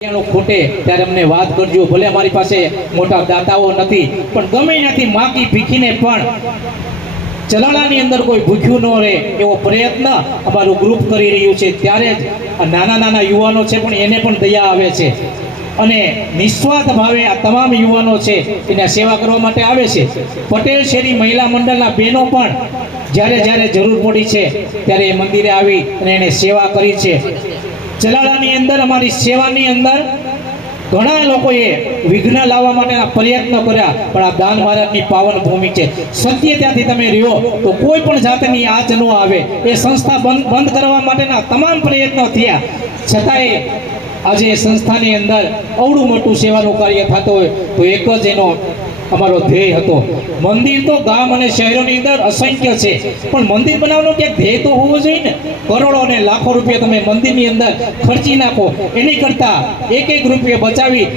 ખૂટે ત્યારે અમને વાત કરજો. ભલે અમારી પાસે મોટા દાતાઓ નથી, પણ ગમે નથી માગી ભીખીને પણ ચલાણાની અંદર કોઈ ભૂખ્યું ન રહે એવો પ્રયત્ન અમારું ગ્રુપ કરી રહ્યું છે. ત્યારે જ નાના નાના યુવાનો છે પણ એને પણ દયા આવે છે. અને નિસ્વાર્થ ભાવે આ તમામ યુવાનો છે એને સેવા કરવા માટે આવે છે. પટેલ શેરી મહિલા મંડળના બહેનો પણ જ્યારે જ્યારે જરૂર પડી છે, ત્યારે એ મંદિરે આવી અને એને સેવા કરી છે. ચલાલાની અંદર, અમારી સેવાની અંદર ઘણા લોકોએ વિઘ્ન લાવવા માટેના પ્રયત્ન કર્યા, પણ આ દાન મહારાજની પાવન ભૂમિ છે. સત્ય ત્યાંથી તમે રહ્યો, તો કોઈ પણ જાતની આચ ન આવે. એ સંસ્થા બંધ બંધ કરવા માટેના તમામ પ્રયત્નો થયા. છતાંય આજે સંસ્થાની અંદર અવડું મોટું સેવાનું કાર્ય થતું હોય તો એક જ એનો અમારો ધ્યેય હતો. મંદિર તો ગામ અને શહેરોની અંદર અસંખ્ય છે, પણ મંદિર બનાવવાનો ક્યાંક ધ્યેય તો હોવો જોઈએ ને? કરોડો અને લાખો રૂપિયા તમે મંદિરની અંદર ખર્ચી નાખો. એની કરતાં એક એક રૂપિયા બચાવી